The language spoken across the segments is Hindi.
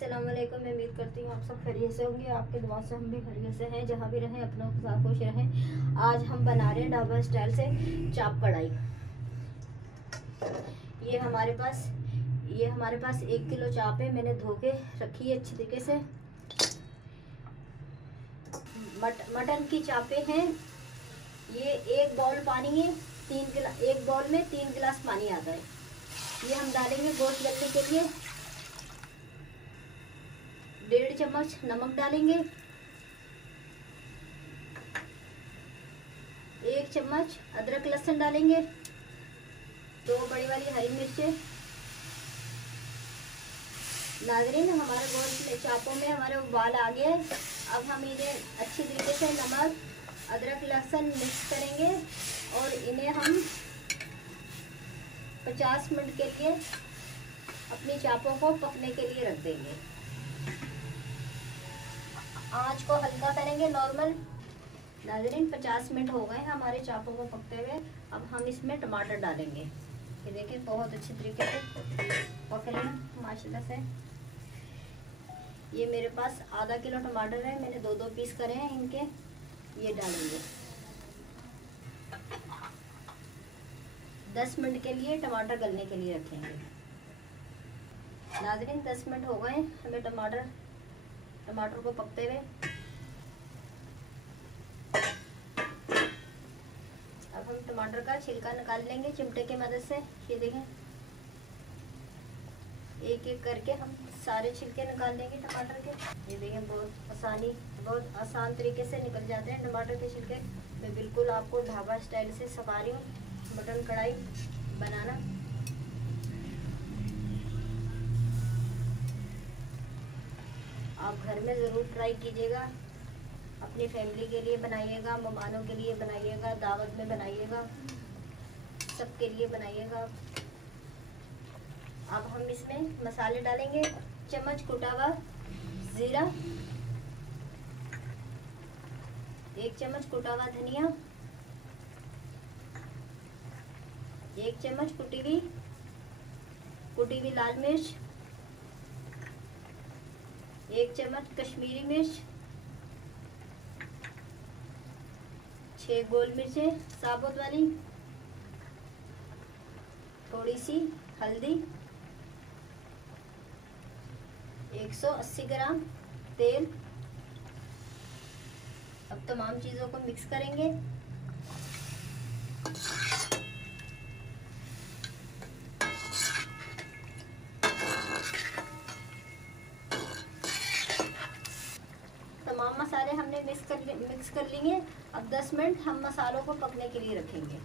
अस्सलाम वालेकुम। मैं उम्मीद करती हूँ आप सब खैरियत से होंगे। आपके दुआ से हम भी खैरियत से हैं। जहाँ भी रहें अपनों के साथ खुश रहें। आज हम बना रहे हैं ढाबा स्टाइल से चाप कढ़ाई। ये हमारे पास 1 किलो चाप है। मैंने धो के रखी है अच्छी तरीके से। मटन की चापें हैं। ये 1 बाउल पानी है। 1 बाउल में 3 गिलास पानी आता है। ये हम डालेंगे गोश्त गलने के लिए। 1.5 चम्मच नमक डालेंगे। 1 चम्मच अदरक लहसुन डालेंगे। 2 बड़ी वाली हरी मिर्चें। नाज़रीन, हमारे गोश्त में चापों में हमारे उबाल आ गया है। अब हम इन्हें अच्छी तरीके से नमक अदरक लहसुन मिक्स करेंगे और इन्हें हम 50 मिनट के लिए अपनी चापों को पकने के लिए रख देंगे। आंच को हल्का करेंगे नॉर्मल। नाज़रीन, 50 मिनट हो गए हमारे चापों को पकते हुए। अब हम इसमें टमाटर डालेंगे। ये देखिए बहुत अच्छी तरीके से पक रहे हैं माशाल्लाह से। ये मेरे पास आधा किलो टमाटर है। मैंने 2-2 पीस करे हैं इनके। ये डालेंगे। 10 मिनट के लिए टमाटर गलने के लिए रखेंगे। नाज़रीन, 10 मिनट हो गए हमें टमाटर को पकते हुए। अब हम टमाटर का छिलका निकाल लेंगे चिमटे की मदद से। ये देखें, एक एक करके हम सारे छिलके निकाल लेंगे टमाटर के। ये देखें बहुत आसान तरीके से निकल जाते हैं टमाटर के छिलके। मैं बिल्कुल आपको ढाबा स्टाइल से सिखा रही हूँ मटन कढ़ाई बनाना। आप घर में ज़रूर ट्राई कीजिएगा। अपनी फैमिली के लिए बनाइएगा, मेहमानों के लिए बनाइएगा, दावत में बनाइएगा, सबके लिए बनाइएगा। अब हम इसमें मसाले डालेंगे। चम्मच कुटा हुआ ज़ीरा, 1 चम्मच कुटा हुआ धनिया, 1 चम्मच कुटी हुई लाल मिर्च, 1 चम्मच कश्मीरी मिर्च, 6 गोल मिर्चें साबुत वाली, थोड़ी सी हल्दी, 180 ग्राम तेल। अब तमाम चीज़ों को मिक्स करेंगे। तमाम मसाले हमने मिक्स कर लिए। अब 10 मिनट हम मसालों को पकने के लिए रखेंगे।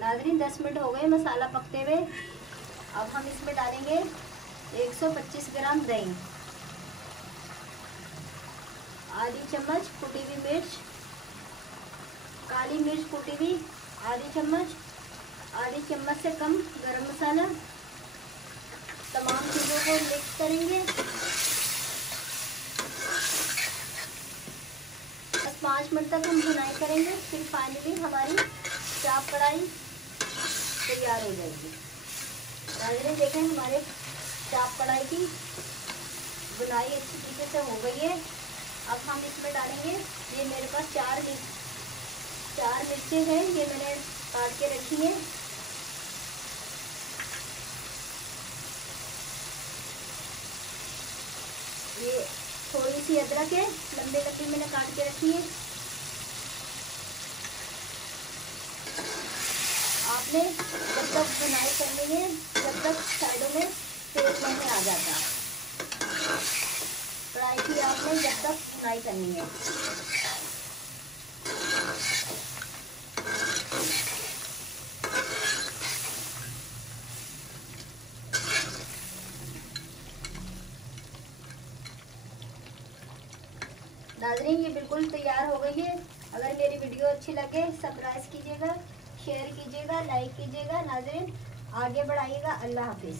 नाज़रीन, 10 मिनट हो गए मसाला पकते हुए। अब हम इसमें डालेंगे 125 ग्राम दही, आधी चम्मच कुटी हुई मिर्च, काली मिर्च कुटी हुई आधी चम्मच से कम गरम मसाला। तमाम चीज़ों को मिक्स करेंगे। 5 मिनट तक हम भुनाई करेंगे। फिर फाइनली हमारी चाप कढ़ाई तैयार हो जाएगी। नाज़रीन, देखें हमारे चाप कढ़ाई की बुनाई अच्छी तरीके से हो गई है। अब हम इसमें डालेंगे, ये मेरे पास 4 मिर्चें हैं। ये मैंने काट के रखी हैं। ये थोड़ी सी अदरक है, लंबी मैंने काट के रखी है। आपने जब तक बुनाई करनी है, जब तक साइडों में तेल नहीं आ जाता, कढ़ाई की आपने जब तक बुनाई करनी है। नाज़रीन, ये बिल्कुल तैयार हो गई है। अगर मेरी वीडियो अच्छी लगे सब्सक्राइब कीजिएगा, शेयर कीजिएगा, लाइक कीजिएगा। नाज़रीन, आगे बढ़ाइएगा। अल्लाह हाफिज़।